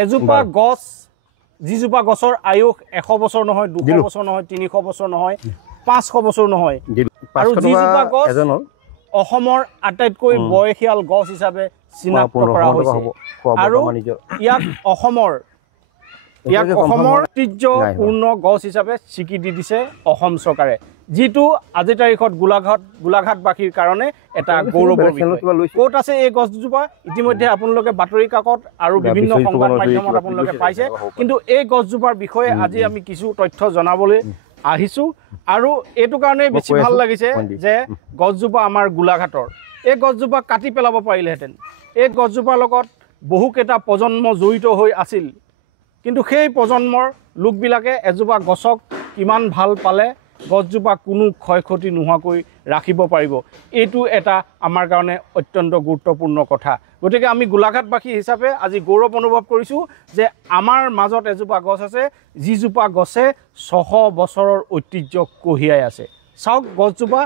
এজোপা গছ যিজোপা গছৰ আয়ুস 100 বছৰ নহয় 200 বছৰ নহয় 300 বছৰ নহয় 500 বছৰ নহয় আৰু যিজোপা গছ অসমৰ আটাইতকৈ বয়সীয়াল গছ হিচাপে চিনাক্ত কৰা হৈছে আৰু ইয়াক অসমৰ ঐতিহ্যপূৰ্ণ গছ হিচাপে স্বীকৃতি দিছে অসম চৰকাৰে যিটো আজি তাৰিখত গোলাঘাটবাসীৰ কাৰণে এটা গৌৰৱৰ বিষয় ক'ত আছে এই গছজোপা ইতিমধ্যে আপোনালোকে বাতৰি কাকত আৰু বিভিন্ন সংবাদ মাধ্যমত আপোনালোকে পাইছে কিন্তু এই গছজোপাৰ বিষয়ে আজি আমি কিছু তথ্য জনাবলৈ আহিছো আৰু এইটো কাৰণে বেছি ভাল লাগিছে যে গছজোপা আমাৰ গোলাঘাটৰ এই গছজোপা কাটি পেলাব পাৰিলেহেঁতেন এই গছজোপাৰ লগত বহুকেইটা প্ৰজন্ম জড়িত হৈ আছিল কিন্তু সেই প্ৰজন্মৰ লোকবিলাকে এজোপা গছক কিমান ভাল পালে গছজোপা কোনো ক্ষয়ক্ষতি নোহোৱাকৈ ৰাখিব পাৰিব এইটো এটা আমাৰ কাৰণে অত্যন্ত গুৰুত্বপূৰ্ণ কথা গতিকে আমি গোলাঘাটবাসী হিচাপে আজি গৌৰৱ অনুভৱ কৰিছোঁ যে আমাৰ মাজত এজোপা গছ আছে যিজোপা গছে 600 বছৰৰ ঐতিহ্য কঢ়িয়াই আছে চাওক গছজোপা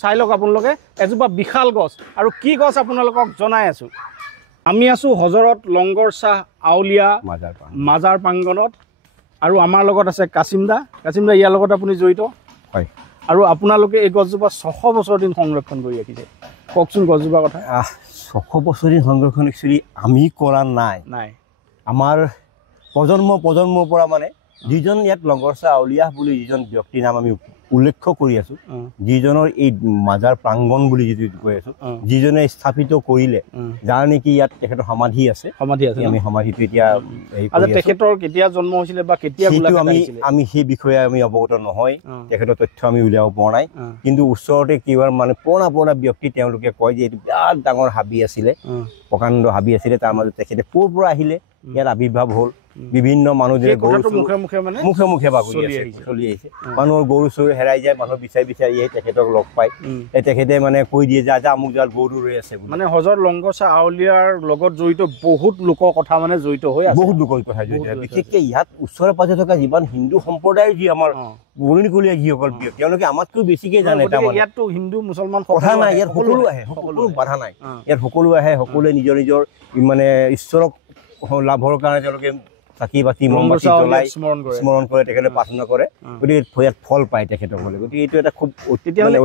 চাই লওক আপোনালোকে এজোপা বিশাল গছ আৰু কি গছ আপোনালোকক জনাই আছোঁ আমি আছোঁ হজৰত লংগৰ শাহ আউলিয়া মাজাৰ প্ৰাংগণত আৰু আমাৰ লগত আছে কাছিমদা ইয়াৰ লগত আপুনি জড়িত হয় আৰু আপোনালোকে এই গছজোপা 600 বছৰ দিন সংৰক্ষণ কৰি ৰাখিছে কওকচোন গছজোপাৰ কথা 600 বছৰ দিন সংৰক্ষণ একচুৱেলি আমি কৰা নাই আমাৰ প্ৰজন্মৰ পৰা মানে যিজন ইয়াত লংগৰ শাহ আউলিয়া বুলি যিজন ব্যক্তিৰ নাম আমি উল্লেখ কৰি আছোঁ যিজনৰ এই মাজাৰ প্ৰাংগণ বুলি যিটো কৈ আছোঁ যিজনে স্থাপিত কৰিলে যাৰ নেকি ইয়াত তেখেতৰ সমাধি আছে আমি সমাধিটো এতিয়া তেখেতৰ কেতিয়া জন্ম হৈছিলে বা কেতিয়া আমি সেই বিষয়ে আমি অৱগত নহয় তেখেতৰ তথ্য আমি উলিয়াব পৰা নাই কিন্তু ওচৰতে কিবা মানে পুৰণা ব্যক্তি তেওঁলোকে কয় যে এইটো বিৰাট ডাঙৰ হাবি আছিলে প্ৰকাণ্ড হাবি আছিলে তাৰ মাজত তেখেতে ক'ৰ পৰা আহিলে ইয়াত আৱিৰ্ভাৱ হ'ল বিভিন্ন মানুহ যে মুখে মুখে চলি আহিছে মানুহৰ গৰু চৰু হেৰাই যায় মানুহ বিচাৰি আহি তেখেতক লগ পায় তেখেতে মানে কৈ দিয়ে যে আমুক জাত গৰু ৰৈ আছে মানে হজৰত লংগৰ শাহ আউলিয়াৰ লগত জড়িত বহুত লোকৰ কথা মানে জড়িত হৈ আছে বহুত লোকৰ কথা জড়িত বিশেষকৈ ইয়াত ওচৰে পাজৰে থকা যিমান হিন্দু সম্প্ৰদায়ৰ যি আমাৰ পুৰণিকলীয়া যিসকল ব্যক্তি তেওঁলোকে আমাতকৈ বেছিকৈ জানে ইয়াততো হিন্দু মুছলমান কথা নাই ইয়াত সকলো আহে সকলো বাধা নাই ইয়াত সকলো আহে সকলোৱে নিজৰ মানে ঈশ্বৰক লাভৰ কাৰণে তেওঁলোকে চাকি বাতি মমবাতি জ্বলাই স্মৰণ কৰে তেখেতে প্ৰাৰ্থনা কৰে গতিকে ইয়াত ফল পায় তেখেতসকলে গতিকে এইটো এটা খুব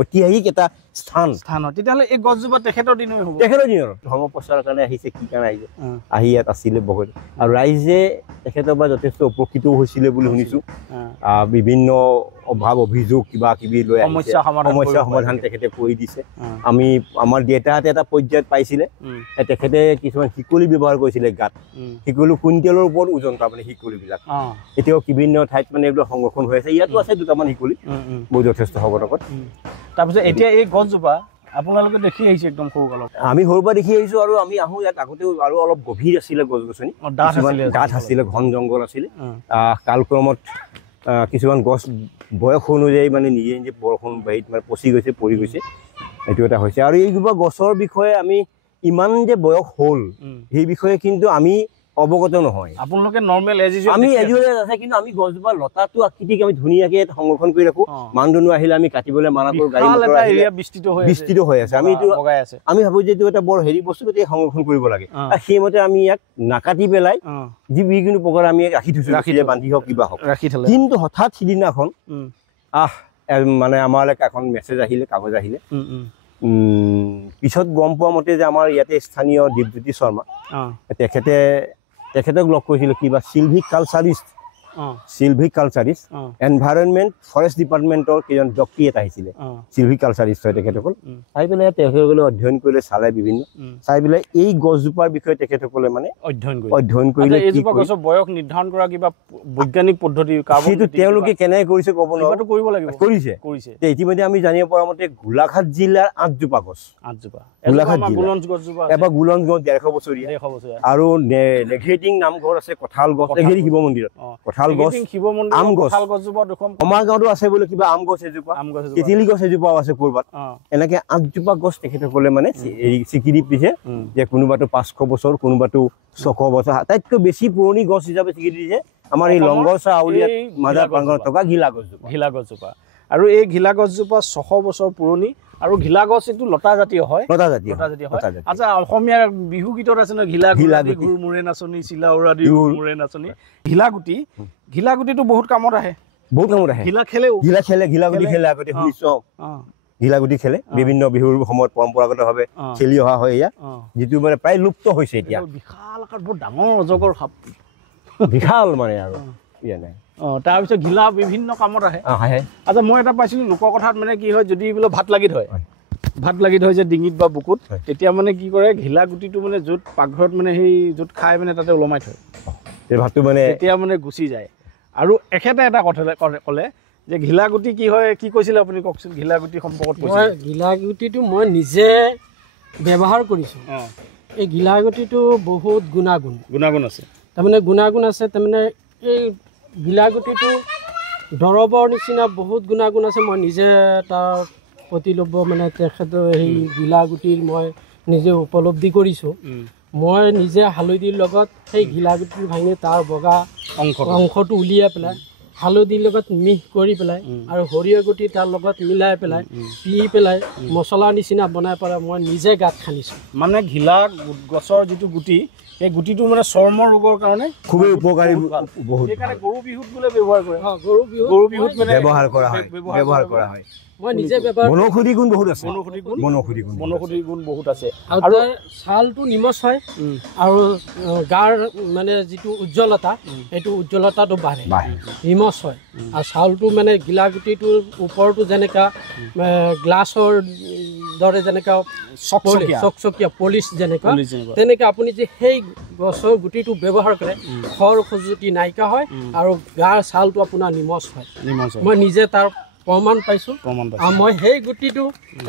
ঐতিহাসিক এটা স্থান তেতিয়াহ'লে এই গছজোপা তেখেতৰ দিনৰ ধৰ্ম প্ৰচাৰৰ কাৰণে আহিছে কি কাৰণে আহিছে আহি ইয়াত আছিলে বহুত আৰু ৰাইজে তেখেতৰ পৰা যথেষ্ট উপকৃতও হৈছিলে বুলি শুনিছোঁ বিভিন্ন অভাৱ অভিযোগ কিবা কিবি লৈ সমস্যা সমাধান তেখেতে কৰি দিছে আমি আমাৰ দেউতাহঁতে এটা পৰ্যায়ত পাইছিলে তেখেতে কিছুমান শিকলি ব্যৱহাৰ কৰিছিলে গাত শিকলি কুইণ্টেলৰ ওপৰত ওজন তাৰমানে শিকলিবিলাক এতিয়াও বিভিন্ন ঠাইত মানে এইবিলাক সংৰক্ষণ হৈ আছে ইয়াতো আছে দুটামান শিকলি বহুত যথেষ্ট শকতকত তাৰপিছত এতিয়া এই গছজোপা আপোনালোকে দেখি আহিছে একদম সৰু কালত আমি সৰুৰ পৰা দেখি আহিছোঁ আৰু আমি আহোঁ ইয়াত আগতেও আৰু অলপ গভীৰ আছিলে গছ গছনি ডাঠ আছিলে ঘন জংঘল আছিলে কালক্ৰমত কিছুমান গছ বয়স অনুযায়ী মানে নিজে বৰষুণ বাৰীত মানে পচি গৈছে পৰি গৈছে এইটো এটা হৈছে আৰু এইজোপা গছৰ বিষয়ে আমি ইমান যে বয়স হ'ল সেই বিষয়ে কিন্তু আমি অৱগত নহয় আপোনালোকে নৰ্মেল আমি এজুৱেল আছে কিন্তু আমি গছজোপা লতাটো আকৃতিক আমি ধুনীয়াকৈ সংৰক্ষণ কৰি ৰাখোঁ মানুহ আহিলে আমি কাটিবলৈ মানা কৰোঁ গাড়ী বিস্তৃত হৈ আছে আমি ভাবোঁ যে এইটো এটা বৰ হেৰি বস্তু গতিকে সংৰক্ষণ কৰিব লাগে সেইমতে আমি ইয়াক নাকাটি পেলাই যিকোনো প্ৰকাৰ আমি ৰাখি থৈছোঁ বান্ধি হওক কিবা হওক কিন্তু হঠাৎ সিদিনাখন মানে আমালৈ এখন মেছেজ আহিলে কাগজ আহিলে পিছত গম পোৱা মতে যে আমাৰ ইয়াতে স্থানীয় দীপজ্যোতি শৰ্মা তেখেতক লগ কৰিছিলোঁ কিবা চিলভিকালচাৰিষ্ট এনভাইৰনমেণ্ট ফৰেষ্ট ডিপাৰ্টমেণ্টৰ কেইজন ব্যক্তি এটা আহিছিলে চিলভিকালচাৰিষ্ট হয় তেখেতসকল চাই পেলাই তেখেতসকলে অধ্যয়ন কৰিলে চালে বিভিন্ন চাই পেলাই এই গছজোপাৰ বিষয়ে তেখেতসকলে মানে অধ্যয়ন কৰিলে বয়স নিৰ্ধাৰণ কৰা কিবা বৈজ্ঞানিক পদ্ধতি সেইটো তেওঁলোকে কেনেকৈ কৰিছে ক'ব নোৱাৰো কৰিব লাগিব কৰিছে ইতিমধ্যে আমি জানিব পৰা মতে গোলাঘাট জিলাৰ 8জোপা গছ গোলাঘাট এবাৰ গুলঞ্জ গছ 150 বছৰীয়া আৰু নেঘেৰিটিং নামঘৰ আছে কঁঠাল গছ নেঘেৰি শিৱ মন্দিৰত কঁঠাল গছ আম গছ আমাৰ গাঁৱতো আছে বোলে কিবা আম গছ এজোপা তেঁতেলী গছ এজোপাও আছে ক'ৰবাত এনেকৈ 8জোপা গছ তেখেতসকলে মানে স্বীকৃতি দিছে যে কোনোবাটো 500 বছৰ কোনোবাটো 600 বছৰ আটাইতকৈ বেছি পুৰণি গছ হিচাপে স্বীকৃতি দিছে আমাৰ এই লংগৰ শাহ আউলিয়া মাজাৰ প্ৰাংগণত থকা ঘিলা গছজোপা আৰু এই ঘিলা গছজোপা 600 বছৰ পুৰণি আৰু ঘিলা গছ এইটো লতা জাতীয় হয় আচ্ছা অসমীয়াৰ বিহু গীতত আছে ন ঘিলা ঘুৰ মুৰে নাচনি চিলা উৰা দি মুৰে নাচনি ঘিলা গুটিটো বহুত কামত আহে ঘিলা গুটি খেলে আগতে শুনিছো ঘিলা গুটি খেলে বিভিন্ন বিহুৰ সময়ত পৰম্পৰাগতভাৱে খেলি অহা হয় এয়া যিটো মানে প্ৰায় লুপ্ত হৈছে এতিয়া বিশাল আকাৰ বহুত ডাঙৰ অজগৰ সাপ বিশাল মানে আৰু ইয়া নাই তাৰপিছত ঘিলা বিভিন্ন কামত আহে আচ্ছা মই এটা পাইছিলোঁ লোকৰ কথাত মানে কি হয় যদি বোলে ভাত লাগি থয় যে ডিঙিত বা বুকুত তেতিয়া মানে কি কৰে ঘিলা গুটিটো মানে য'ত পাকঘৰত মানে সেই য'ত খাই মানে তাতে ওলমাই থয় এই ভাতটো মানে তেতিয়া মানে গুচি যায় আৰু এখেতে এটা কথা ক'লে যে ঘিলা গুটি কি হয় কি কৈছিলে আপুনি কওকচোন ঘিলা গুটি সম্পৰ্কত কৈছিলে ঘিলা গুটিটো মই নিজে ব্যৱহাৰ কৰিছোঁ এই ঘিলা গুটিটো বহুত গুণাগুণ আছে তাৰমানে গুণাগুণ আছে তাৰমানে এই ঘিলা গুটিটো দৰৱৰ নিচিনা বহুত গুণাগুণ আছে মই নিজে তাৰ প্ৰতি ল'ব মানে তেখেতৰ সেই ঘিলা গুটিৰ মই নিজে উপলব্ধি কৰিছোঁ মই নিজে হালধিৰ লগত সেই ঘিলা গুটিটো ভাঙি তাৰ বগা অংশটো উলিয়াই পেলাই হালধিৰ লগত মিহ কৰি পেলাই আৰু সৰিয়হ গুটি তাৰ লগত মিলাই পেলাই পিহি পেলাই মছলা নিচিনা বনাই পেলাই মই নিজে গাত খান্দিছোঁ মানে ঘিলা গছৰ যিটো গুটি এই গুটিটো মানে চৰ্মৰ ৰোগৰ কাৰণে খুবেই উপকাৰী বহুত সেইকাৰণে গৰু বিহুত বোলে ব্যৱহাৰ কৰে গৰু বিহুত মানে ব্যৱহাৰ কৰা হয় মই নিজে ব্যৱহাৰ বনৌষধি গুণ বহুত আছে বনৌষধি গুণ বহুত আছে আৰু ছালটো নিমজ হয় আৰু গাৰ মানে যিটো উজ্জ্বলতা সেইটো উজ্জ্বলতাটো বাঢ়ে নিমজ হয় আৰু চাউলটো মানে ঘিলা গুটিটোৰ ওপৰতো যেনেকা গ্লাছৰ দৰে যেনেকা চকচকীয়া পলিচ যেনেকা তেনেকে আপুনি যে সেই গছৰ গুটিটো ব্যৱহাৰ কৰে খৰ খজুতি নাইকিয়া হয় আৰু গাৰ ছালটো আপোনাৰ নিমজ হয় মই নিজে তাৰ প্ৰমাণ পাইছোঁ আৰু মই সেই গুটিটো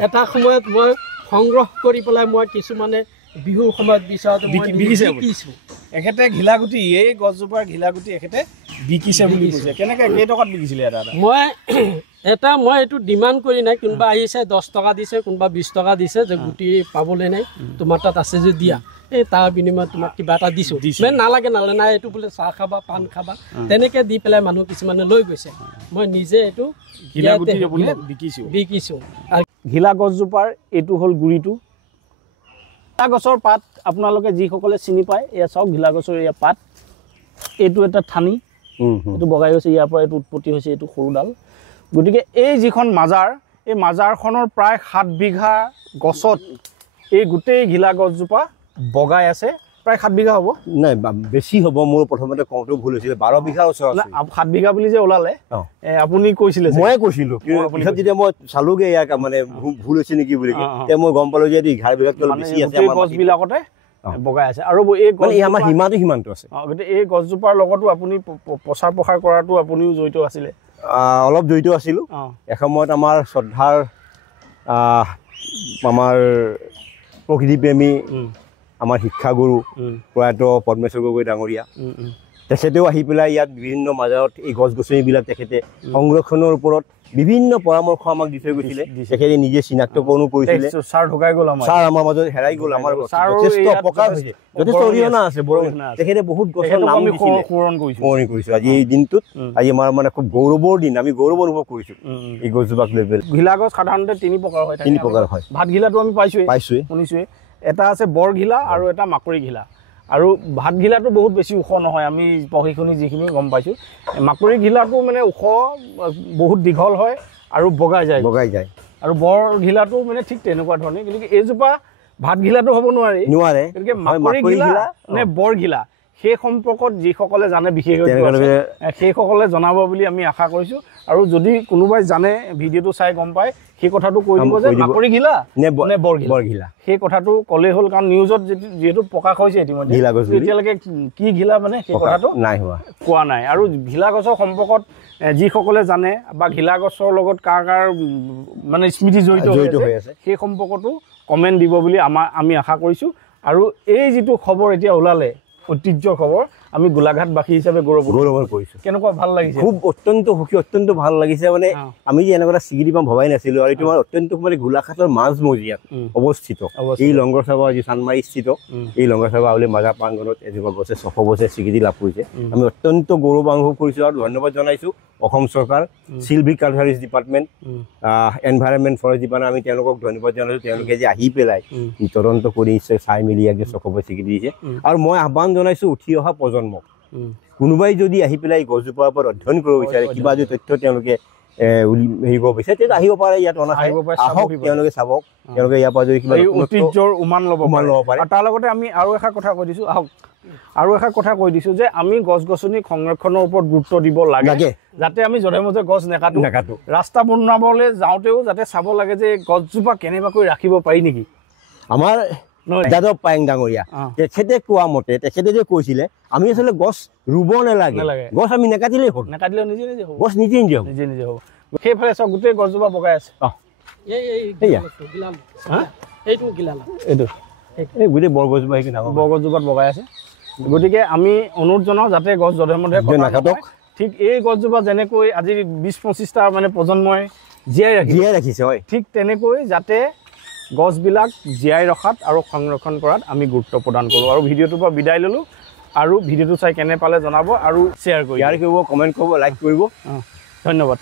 এটা সময়ত মই সংগ্ৰহ কৰি পেলাই মই কিছুমানে বিহুৰ সময়ত বিকিছোঁ এখেতে ঘিলা গুটি এই গছজোপাৰ ঘিলা গুটি এখেতে বিকিছে বুলি কৈছে কেনেকৈ কেইটকাত বিকিছিলে মই এইটো ডিমাণ্ড কৰি নাই কোনোবা আহিছে 10 টকা দিছে কোনোবা 20 টকা দিছে যে গুটি পাবলৈ নাই তোমাৰ তাত আছে যে দিয়া এই তাৰ বিনিময়ত তোমাক কিবা এটা দিছোঁ মানে নালাগে নাই এইটো বোলে চাহ খাবা পাণ খাবা তেনেকৈ দি পেলাই মানুহ কিছুমানে লৈ গৈছে মই নিজে এইটো ঘিলা গুটি বিকিছোঁ আৰু ঘিলা গছজোপাৰ এইটো হ'ল গুৰিটো ঘিলা গছৰ পাত আপোনালোকে যিসকলে চিনি পায় এয়া চাওক ঘিলা গছৰ এয়া পাত এইটো এটা ঠানি এইটো বগাই গৈছে ইয়াৰ পৰা এইটো উৎপত্তি হৈছে এইটো সৰুডাল গতিকে এই যিখন মাজাৰ এই মাজাৰখনৰ প্ৰায় 7 বিঘা গছত এই গোটেই ঘিলা গছজোপা বগাই আছে প্ৰায় 7 বিঘা হ'ব নাই বেছি হ'ব মোৰ প্ৰথমতে কওঁতে ভুল হৈছিলে 12 বিঘা ওচৰত 7 বিঘা বুলি যে ওলালে আপুনি কৈছিলে মই কৈছিলোঁ পিছত যেতিয়া মই চালোগে ইয়াক মানে ভুল হৈছে নেকি বুলি তেতিয়া মই গম পালোঁ যে 11 বিঘাতকৈ বেছি আছে আমাৰ গছবিলাকতে বগাই আছে আৰু এই গছ আমাৰ সীমান্ত আছে গতিকে এই গছজোপাৰ লগতো আপুনি প্ৰচাৰ প্ৰসাৰ কৰাটো আপুনিও জড়িত আছিলে অলপ জড়িত আছিলোঁ এসময়ত আমাৰ শ্ৰদ্ধাৰ আমাৰ প্ৰকৃতিপ্ৰেমী আমাৰ শিক্ষাগুৰু প্ৰয়াত পদ্মেশ্বৰ গগৈ ডাঙৰীয়া তেখেতেও আহি পেলাই ইয়াত বিভিন্ন মাজাৰত এই গছ গছনিবিলাক তেখেতে সংৰক্ষণৰ ওপৰত বিভিন্ন পৰামৰ্শ আমাক দি থৈ গৈছিলে তেখেতে নিজে চিনাক্তকৰণো কৰিছিলে ছাৰ আমাৰ মাজত হেৰাই গ'ল আমাৰ যথেষ্ট অপকাৰ হৈছে যথেষ্ট অৰিহণা আছে তেখেতে বহুত গছৰ নাম সোঁৱৰণি কৰিছোঁ আজি এই দিনটোত আজি আমাৰ মানে খুব গৌৰৱৰ দিন আমি গৌৰৱ অনুভৱ কৰিছোঁ এই গছজোপাক লৈ পেলাই ঘিলা গছ সাধাৰণতে 3 প্ৰকাৰ হয় ভাত ঘিলাটো আমি পাইছোঁৱে শুনিছোঁৱে এটা আছে বৰ ঘিলা আৰু এটা মাকৰি ঘিলা আৰু ভাত ঘিলাটো বহুত বেছি ওখ নহয় আমি প্ৰশিক্ষণী যিখিনি গম পাইছোঁ মাকৰি ঘিলাটো মানে ওখ বহুত দীঘল হয় আৰু বগাই যায় আৰু বৰ ঘিলাটো মানে ঠিক তেনেকুৱা ধৰণে কিন্তু এইজোপা ভাত ঘিলাটো হ'ব নোৱাৰে গতিকে মাকৰি ঘিলা নে বৰ ঘিলা সেই সম্পৰ্কত যিসকলে জানে বিশেষজ্ঞ সেইসকলে জনাব বুলি আমি আশা কৰিছোঁ আৰু যদি কোনোবাই জানে ভিডিঅ'টো চাই গম পায় সেই কথাটো কৈ দিব যে মাকৰি ঘিলা নে বৰ ঘিলা সেই কথাটো ক'লেই হ'ল কাৰণ নিউজত যিহেতু প্ৰকাশ হৈছে ইতিমধ্যে এতিয়ালৈকে কি ঘিলা মানে সেই কথাটো কোৱা নাই আৰু ঘিলা গছৰ সম্পৰ্কত যিসকলে জানে বা ঘিলা গছৰ লগত কাৰ মানে স্মৃতি জড়িত হৈ আছে সেই সম্পৰ্কতো কমেণ্ট দিব বুলি আমি আশা কৰিছোঁ আৰু এই যিটো খবৰ এতিয়া ওলালে ঐতিহ্যৰ খবৰ আমি গোলাঘাটবাসী হিচাপে গৌৰৱ কৰিছোঁ। কেনেকুৱা ভাল লাগিছে? খুব অত্যন্ত সুখী, অত্যন্ত ভাল লাগিছে। মানে আমি যে এনেকুৱা স্বীকৃতি পাম ভবাই নাছিলোঁ। আৰু এইটো মানে অত্যন্ত মানে গোলাঘাটৰ মাজমজিয়াত অৱস্থিত এই লংগৰ চাবা যি চানমাৰী স্থিত এই লংগৰ চাবা বুলি মাজা প্ৰাংগণত এজোপা গছে 600 বছৰ স্বীকৃতি লাভ কৰিছে। আমি অত্যন্ত গৌৰৱ অনুভৱ কৰিছোঁ আৰু ধন্যবাদ জনাইছোঁ অসম চৰকাৰ, চিলভিকালচাৰিছ ডিপাৰ্টমেণ্ট, এনভাইৰনমেণ্ট ফৰেষ্ট ডিপাৰ্টমেণ্ট। আমি তেওঁলোকক ধন্যবাদ জনাইছোঁ। তেওঁলোকে যে আহি পেলাই তদন্ত কৰি নিশ্চয় চাই মেলি ইয়াক যে 600 বছৰ স্বীকৃতি দিছে। আৰু মই আহ্বান জনাইছোঁ উঠি অহা প্ৰজন্মক, কোনোবাই যদি আহি পেলাই গছজোপাৰ ওপৰত অধ্যয়ন কৰিব বিচাৰে, কিবা যদি তথ্য তেওঁলোকে হেৰি কৰিব বিচাৰে, তেতিয়া আহিব পাৰে। ইয়াত আহক, তেওঁলোকে চাবক, তেওঁলোকে ইয়াৰ পৰা যদি কিবা ঐতিহ্যৰ উমান ল'ব পাৰে। তাৰ লগতে আমি আৰু এষাৰ কথা কৈ দিছোঁ, আহক আৰু এষাৰ কথা কৈ দিছোঁ যে আমি গছ গছনি সংৰক্ষণৰ ওপৰত গুৰুত্ব দিব লাগে, যাতে আমি যধে মধে গছ নেকাটো। ৰাস্তা বনাবলৈ যাওঁতেও যাতে চাব লাগে যে গছজোপা কেনেবাকৈ ৰাখিব পাৰি নেকি। আমাৰ যাদৱ পায়েং ডাঙৰীয়া তেখেতে কোৱা মতে, তেখেতে যে কৈছিলে আমি আচলতে গছ ৰুব নালাগে, গছ আমি নেকাটিলেই হ'ল, নেকাটিলেও নিজে নিজে হ'ব, গছ নিজে নিজে হ'ব, নিজে নিজে হ'ব। সেইফালে চাওক গোটেই গছজোপা বগাই আছে। এইটো গোটেই বৰগছজোপা সেইখিনি ডাঙৰ বৰগছজোপাত বগাই আছে। গতিকে আমি অনুৰোধ জনাওঁ যাতে গছ যধে মধে নাকাটক। ঠিক এই গছজোপা যেনেকৈ আজি 20-25টা মানে প্ৰজন্মই জীয়াই ৰাখিছে, হয়, ঠিক তেনেকৈ যাতে গছবিলাক জীয়াই ৰখাত আৰু সংৰক্ষণ কৰাত আমি গুৰুত্ব প্ৰদান কৰোঁ। আৰু ভিডিঅ'টোৰ পৰা বিদায় ল'লোঁ। আৰু ভিডিঅ'টো চাই কেনে পালে জনাব আৰু শ্বেয়াৰ কৰিব, কমেণ্ট কৰিব, লাইক কৰিব। ধন্যবাদ।